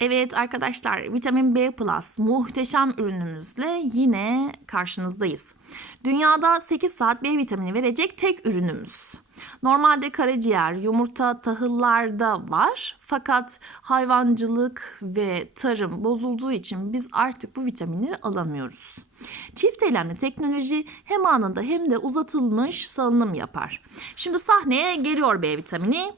Evet arkadaşlar vitamin B Plus muhteşem ürünümüzle yine karşınızdayız. Dünyada 8 saat B vitamini verecek tek ürünümüz. Normalde karaciğer, yumurta, tahıllarda var. Fakat hayvancılık ve tarım bozulduğu için biz artık bu vitaminleri alamıyoruz. Çift eylemli teknoloji hem anında hem de uzatılmış salınım yapar. Şimdi sahneye geliyor B vitamini.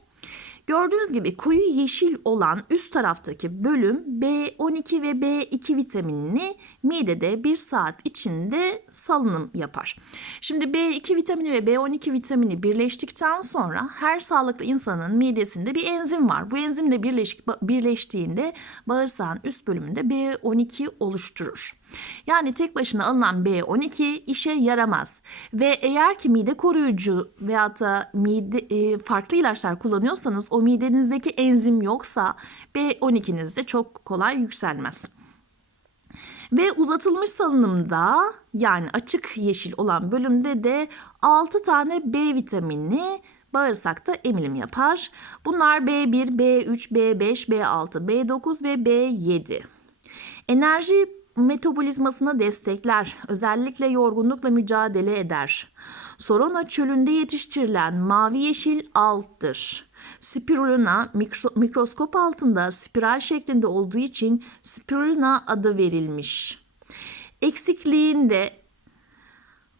Gördüğünüz gibi koyu yeşil olan üst taraftaki bölüm B12 ve B2 vitaminini midede 1 saat içinde salınım yapar. Şimdi B2 vitamini ve B12 vitamini birleştikten sonra her sağlıklı insanın midesinde bir enzim var. Bu enzimle birleş, birleştiğinde bağırsağın üst bölümünde B12 oluşturur. Yani tek başına alınan B12 işe yaramaz. Ve eğer ki mide koruyucu veyahut da mide, e, farklı ilaçlar kullanıyorsanız o midenizdeki enzim yoksa B12'niz de çok kolay yükselmez. Ve uzatılmış salınımda yani açık yeşil olan bölümde de 6 tane B vitamini bağırsakta emilim yapar. Bunlar B1, B3, B5, B6, B9 ve B7. Enerji metabolizmasını destekler, özellikle yorgunlukla mücadele eder. Sorona çölünde yetiştirilen mavi yeşil alttır. Spirulina mikro- mikroskop altında spiral şeklinde olduğu için spirulina adı verilmiş. Eksikliğinde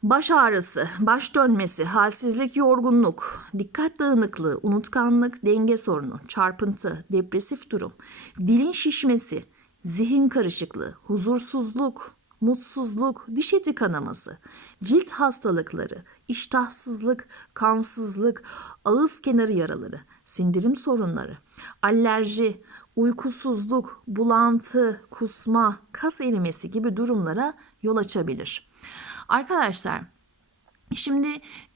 Baş ağrısı, baş dönmesi, halsizlik, yorgunluk, dikkat dağınıklığı, unutkanlık, denge sorunu, çarpıntı, depresif durum, dilin şişmesi, zihin karışıklığı, huzursuzluk, mutsuzluk, diş eti kanaması, cilt hastalıkları, iştahsızlık, kansızlık, ağız kenarı yaraları, sindirim sorunları, alerji, uykusuzluk, bulantı, kusma, kas erimesi gibi durumlara yol açabilir. Arkadaşlar Şimdi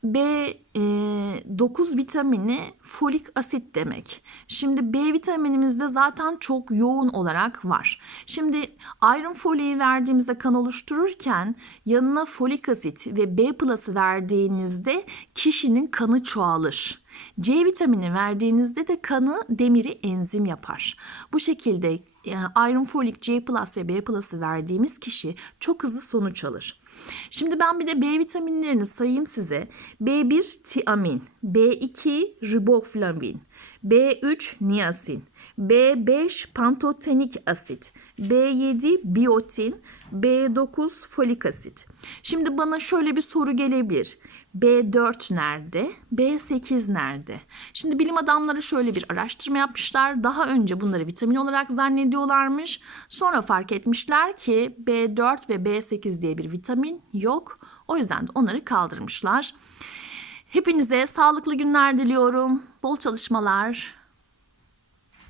B9 vitamini folik asit demek. Şimdi B vitaminimizde zaten çok yoğun olarak var. Şimdi iron foliği verdiğimizde kan oluştururken yanına folik asit ve B plus'ı verdiğinizde kişinin kanı çoğalır. C vitamini verdiğinizde de kanı demiri enzim yapar. Bu şekilde iron folik, C plus ve B plus'ı verdiğimiz kişi çok hızlı sonuç alır. Şimdi ben bir de B vitaminlerini sayayım size. B1 tiamin, B2 riboflavin, B3 niasin, B5 pantotenik asit, B7 biotin, B9 folik asit. Şimdi bana şöyle bir soru gelebilir. B4 nerede? B8 nerede? Şimdi bilim adamları şöyle bir araştırma yapmışlar. Daha önce bunları vitamin olarak zannediyorlarmış. Sonra fark etmişler ki B4 ve B8 diye bir vitamin yok. O yüzden de onları kaldırmışlar. Hepinize sağlıklı günler diliyorum. Bol çalışmalar.